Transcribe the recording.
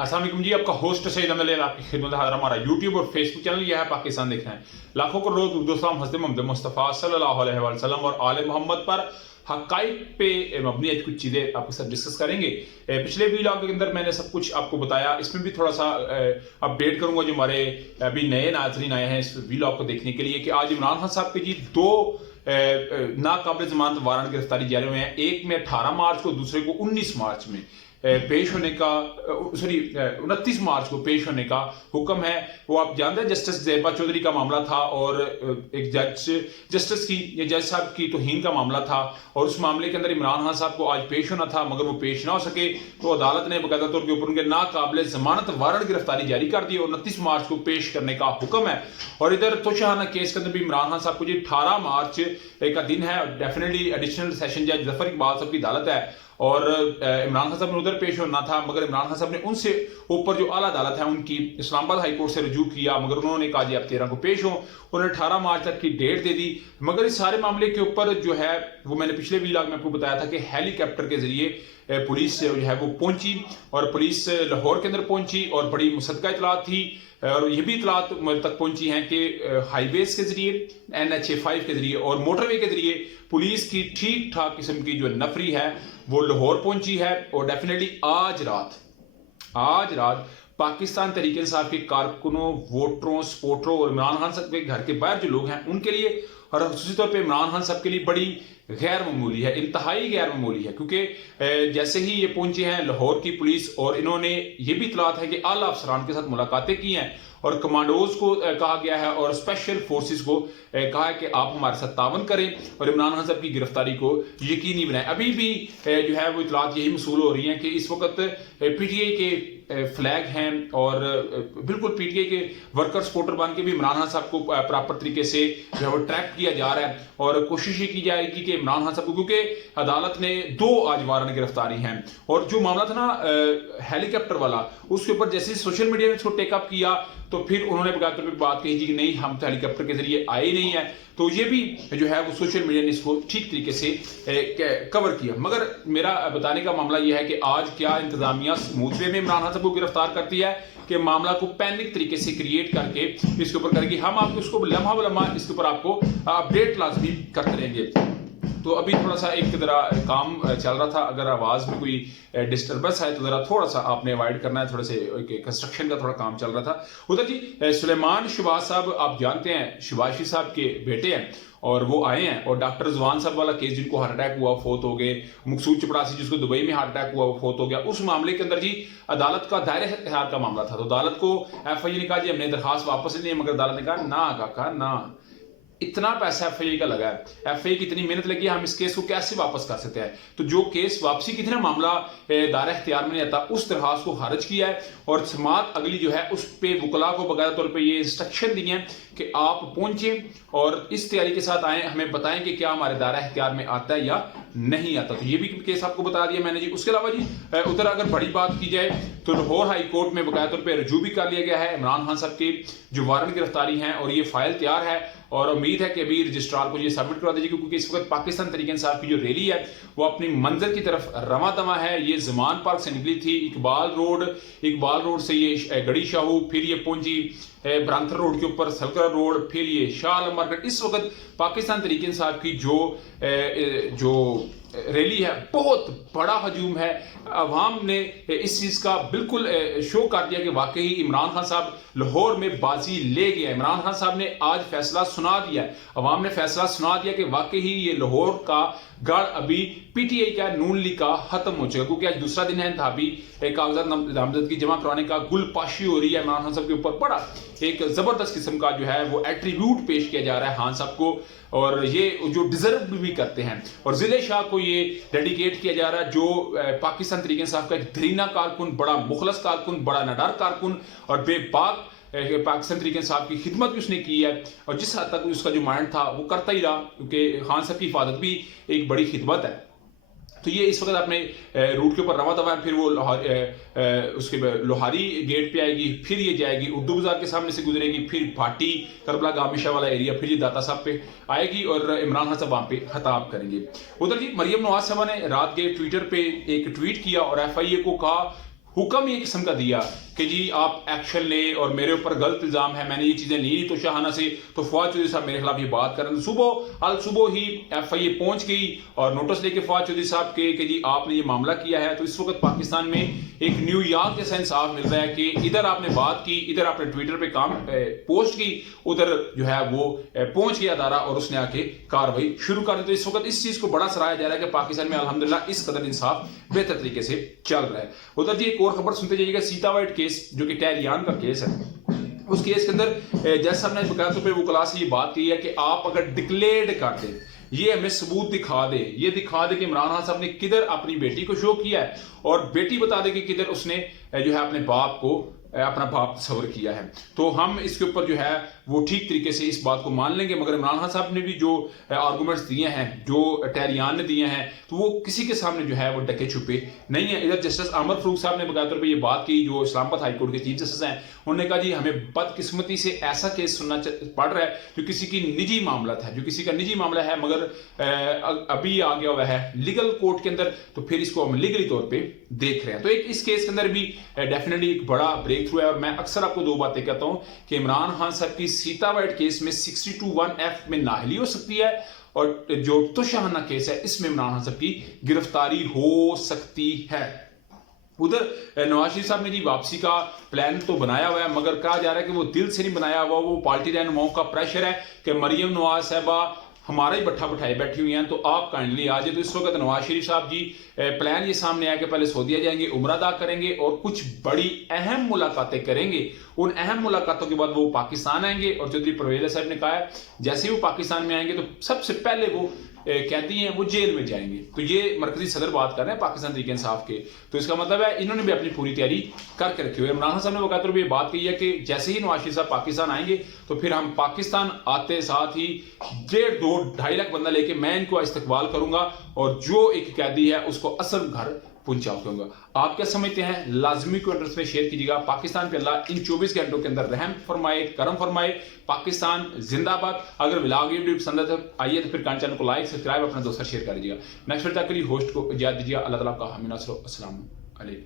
अस्सलाम वालेकुम जी, आपका होस्ट सईद अहमद अली आपकी खिदमत हाजिर। हमारा यूट्यूब और फेसबुक चैनल यह है पाकिस्तान देखना है। लाखों करोड़ दोस्तों हज़रत मोहम्मद मुस्तफ़ा सल्लल्लाहु अलैहि वसल्लम और आले मोहम्मद पर हक़ाइक़ पे मबनी आज कुछ चीज़ें आपके साथ डिस्कस करेंगे। पिछले व्लॉग के अंदर मैंने सब कुछ आपको बताया, इसमें भी थोड़ा सा अपडेट करूंगा जो हमारे अभी नए नाज़रीन आए हैं इस व्लॉग को देखने के लिए कि आज इमरान खान साहब के जी दो नाकाबिल ज़मानत वारंट गिरफ्तारी जारी हुए हैं। एक में 18 मार्च को, दूसरे को 19 मार्च में पेश होने का 29 मार्च को पेश होने का हुक्म है। वो आप जानते हैं जस्टिस ज़ेबा चौधरी का मामला था और एक जस्टिस की या जज साहब की तौहीन का मामला था और उस मामले के अंदर इमरान खान साहब को आज पेश होना था, मगर वो पेश ना हो सके तो अदालत ने बाकायदा तौर के ऊपर उनके नाकाबिल ज़मानत वारंट गिरफ्तारी जारी कर दी और 29 मार्च को पेश करने का हुक्म है। और इधर तोशाहाना केस के अंदर भी इमरान खान साहब को जी 18 मार्च का दिन है। डेफिनेटली एडिशनल सेशन जज जफर इकबाल साहब की अदालत है और इमरान खान साहब ने उधर पेश होना था, मगर इमरान खान साहब ने उनसे ऊपर जो आला अदालत है उनकी इस्लामाबाद हाई कोर्ट से रजू किया, मगर उन्होंने कहा जी आप 13 को पेश हो। उन्होंने 18 मार्च तक की डेट दे दी। मगर इस सारे मामले के ऊपर जो है वो मैंने पिछले व्लॉग में आपको बताया था कि हेलीकॉप्टर के जरिए पुलिस जो है वो पहुंची और पुलिस लाहौर के अंदर पहुंची और बड़ी मुसद्दका इतलात थी और ये भी इतलात मेरे तक पहुंची हैं कि हाईवेज के जरिए, NH-5 के जरिए और मोटरवे के जरिए पुलिस की ठीक ठाक किस्म की जो नफरी है वो लाहौर पहुंची है। और डेफिनेटली आज रात पाकिस्तान तहरीक इंसाफ के कारकुनों, वोटरों, सपोर्टरों और इमरान खान साहब के घर के बाहर जो लोग हैं उनके लिए और खासी तौर पर इमरान खान साहब के लिए बड़ी गैर मामूली है, इंतहाई गैर मामूली है, क्योंकि जैसे ही ये पहुंचे हैं लाहौर की पुलिस और इन्होंने ये भी इतलात है कि आला अफसरान के साथ मुलाकातें की हैं और कमांडोज को कहा गया है और स्पेशल फोर्सेस को कहा है कि आप हमारे साथ तावन करें और इमरान खान साहब की गिरफ्तारी को यकीनी बनाएं। अभी भी जो है वो इतलात यही मसूल हो रही हैं कि इस वक्त PTI के फ्लैग हैं और बिल्कुल PTI के वर्कर सपोर्टर बन के भी इमरान खान साहब को प्रॉपर तरीके से जो है वो ट्रैप किया जा रहा है और कोशिश ये की जाएगी कि इमरान खान साहब को, क्योंकि अदालत ने 2 आज वारंट गिरफ्तारी हैं और जो मामला था ना हेलीकॉप्टर वाला, उसके ऊपर जैसे सोशल मीडिया ने इसको टेकअप किया तो फिर उन्होंने बकायदा तौर पर बात कही थी कि नहीं हम तो हेलीकॉप्टर के जरिए आए नहीं है, तो ये भी जो है वो सोशल मीडिया ने इसको ठीक तरीके से कवर किया। मगर मेरा बताने का मामला यह है कि आज क्या इंतजामिया स्मूथ वे में इमरान खान साहब को गिरफ्तार करती है कि मामला को पैनिक तरीके से क्रिएट करके इसके ऊपर करेगी। हम आपको इसको लम्हा ब लम्हा इसके ऊपर आपको अपडेट लाजमी करते रहेंगे। तो अभी थोड़ा सा एक जरा काम चल रहा था, अगर आवाज में कोई डिस्टर्बेंस है तो जरा थोड़ा सा आपने अवॉइड करना है, थोड़े से कंस्ट्रक्शन का थोड़ा काम चल रहा था उधर जी। सुलेमान शहबाज साहब आप जानते हैं शिवाशी साहब के बेटे हैं और वो आए हैं और डॉक्टर रिजवान साहब वाला केस जिनको हार्ट अटैक हुआ फोत हो गए, मकसूद चपड़ासी जिसको दुबई में हार्ट अटैक हुआ वो फोत हो गया, उस मामले के अंदर जी अदालत का दायरे इख्तियार का मामला था। तो अदालत को FIA ने कहा जी हमने दरखास्त वापस नहीं, मगर अदालत ने कहा ना काका ना, इतना पैसा FIA का लगा है, FIA की इतनी मेहनत लगी है, हम इस केस को कैसे वापस कर सकते हैं। तो जो केस वापसी की थी ना मामला दायरे इख्तियार में नहीं आता, उस दरखास्त को खारिज किया है और समात अगली जो है उस पे वकला को बकायदा तौर पे ये इंस्ट्रक्शन दी हैं कि आप पहुंचे और इस तैयारी के साथ आए, हमें बताएं कि क्या हमारे दायरा इख्तियार में आता है या नहीं आता। तो ये भी केस आपको बता दिया मैंने जी। उसके अलावा जी उधर अगर बड़ी बात की जाए तो लाहौर हाई कोर्ट में बकायदा तौर पर रजू भी कर लिया गया है इमरान खान साहब के जो वारंट गिरफ्तारी हैं और ये फाइल तैयार है और उम्मीद है कि अभी रजिस्ट्रार को ये सबमिट करा दीजिए, क्योंकि इस वक्त पाकिस्तान तहरीक इंसाफ की जो रैली है वो अपनी मंजिल की तरफ रवा दवा है। ये ज़मान पार्क से निकली थी, इकबाल रोड से ये गड़ी शाहू, फिर ये पहुंची ब्रांथर रोड के ऊपर सलकरा रोड, फिर ये शाह आलम मार्केट। इस वक्त पाकिस्तान तहरीक इंसाफ की जो रैली है बहुत बड़ा हजूम है। अवाम ने इस चीज का बिल्कुल शो कर दिया कि वाकई इमरान खान साहब लाहौर में बाजी ले गया। इमरान खान साहब ने आज फैसला सुना दिया, अवाम ने फैसला सुना दिया कि वाकई ये लाहौर का गढ़ अभी PTI का नून लीग का खत्म हो चुका, क्योंकि आज दूसरा दिन है इंतखाबी कागजात नामजदगी जमा कराने का। गुलपाशी हो रही है इमरान खान साहब के ऊपर, बड़ा एक जबरदस्त किस्म का जो है वो एट्रीब्यूट पेश किया जा रहा है खान साहब को और ये जो डिजर्व भी करते हैं और जिले शाह को ये डेडिकेट किया जा रहा है, जो पाकिस्तान तहरीक इंसाफ का एक दरीना कारकुन, बड़ा मुखलस कारकुन, बड़ा नडार कारकुन और बेबाक पाकिस्तान तहरीक इंसाफ की खिदमत भी उसने की है और जिस हद तक उसका जो माइंड था वो करता ही रहा, क्योंकि खान साहब की हिफाजत भी एक बड़ी खिदमत है। तो ये इस वक्त अपने रूट के ऊपर रवा दवा है, फिर वो उसके लोहारी गेट पे आएगी, फिर ये जाएगी उर्दू बाजार के सामने से गुजरेगी, फिर भाटी करबला गामिशा वाला एरिया, फिर ये दाता साहब पे आएगी और इमरान खान साहब वहां पे खताब करेंगे। उधर जी मरियम नवाज साहब ने रात के ट्विटर पे एक ट्वीट किया और FIA को कहा हुक्म ये किस्म का दिया कि जी आप एक्शन लें और मेरे ऊपर गलत इल्ज़ाम है, मैंने ये चीज़ें ली तो शाहाना से, तो फवाद चौधरी साहब मेरे खिलाफ ये बात कर रहे हैं। सुबह ही FIA पहुंच गई और नोटिस लेके फवाद चौधरी साहब के कि जी आपने ये मामला किया है। तो इस वक्त पाकिस्तान में एक न्यूयॉर्क जैसा इंसाफ मिल रहा है कि इधर आपने बात की, इधर आपने ट्विटर पे काम पोस्ट की, उधर जो है वो पहुंच गया अदारा और उसने आके कार्रवाई शुरू कर दी। तो इस वक्त इस चीज को बड़ा सराहा जा रहा है कि पाकिस्तान में अल्हम्दुलिल्लाह इस कदर इंसाफ बेहतर तरीके से चल रहा है। उधर जी एक और खबर सुनते जाइएगा, सीता वाइट केस जो कि टहरियान का केस है, उस केस के अंदर जज साहब ने बकाया तौर पे वकला से ये बात की है कि आप अगर डिक्लेयर्ड कर दें, ये हमें सबूत दिखा दे, ये दिखा दे कि इमरान खान साहब ने किधर अपनी बेटी को शो किया है और बेटी बता दे कि किधर उसने जो है अपने बाप को अपना बाप तस्वर किया है, तो हम इसके ऊपर जो है वो ठीक तरीके से इस बात को मान लेंगे। मगर इमरान खान साहब ने भी जो आर्गूमेंट्स दिए हैं, जो टहरियान ने दिए हैं, तो वो किसी के सामने जो है वो डके छुपे नहीं है। इधर जस्टिस अमर फरूक साहब ने बकाया तौर पर ये बात की, जो इस्लामाबाद हाई कोर्ट के चीफ जस्टिस हैं, उन्होंने कहा जी हमें बदकिस्मती से ऐसा केस सुनना पड़ रहा है जो किसी की निजी मामला था, जो किसी का निजी मामला है, मगर अभी आ गया हुआ है लीगल कोर्ट के अंदर, तो फिर इसको हम लीगली तौर पे देख रहे हैं। तो एक इस केस के अंदर भी डेफिनेटली एक बड़ा ब्रेक थ्रू है। और मैं अक्सर आपको दो बातें कहता हूं कि इमरान खान साहब की सीता वाइट केस में 62(1)(f) में नाअहली हो सकती है और जो तोशाहाना केस है इसमें इमरान खान साहब की गिरफ्तारी हो सकती है। उधर नवाज शरीफ साहब ने जी वापसी का प्लान तो बनाया हुआ है, मगर कहा जा रहा है कि वो दिल से नहीं बनाया हुआ, वो पार्टी रहनुमाओं का प्रेशर है कि मरियम नवाज साहबा हमारा ही बट्ठा बिठाए बैठी हुई हैं, तो आप काइंडली आ जाए। तो इस वक्त नवाज शरीफ साहब जी प्लान ये सामने आया कि पहले सऊदीया जाएंगे, उम्रा अदा करेंगे और कुछ बड़ी अहम मुलाकातें करेंगे। उन अहम मुलाकातों के बाद वो पाकिस्तान आएंगे और चौधरी परवेज साहब ने कहा है जैसे ही वो पाकिस्तान में आएंगे तो सबसे पहले वो कहती हैं वो जेल में जाएंगे। तो ये मरकजी सदर बात कर रहे हैं पाकिस्तान तरीके इंसाफ के, तो इसका मतलब है इन्होंने भी अपनी पूरी तैयारी करके रखी हुई है। इमरान खान साहब ने बकाया तौर पर बात की है कि जैसे ही नवाज शरीफ साहब पाकिस्तान आएंगे तो फिर हम पाकिस्तान आते साथ ही 1.5-2.5 लाख बंदा लेके मैं इनको इस्तकबाल करूंगा और जो एक कैदी है उसको असल घर पहुंचा दूंगा। आप क्या समझते हैं? लाजमी कमेंट्स में शेयर कीजिएगा। पाकिस्तान पे अल्लाह इन 24 घंटों के अंदर रहम फरमाए, करम फरमाए। पाकिस्तान जिंदाबाद। अगर व्लॉग वीडियो पसंद है तो आइए तो फिर चैनल को लाइक सब्सक्राइब अपने दोस्तों शेयर कर दीजिएगा। नेक्स्ट तक के लिए होस्ट को इजाजत दीजिए। अल्लाह ताला का हामी नासर। अस्सलाम वालेकुम।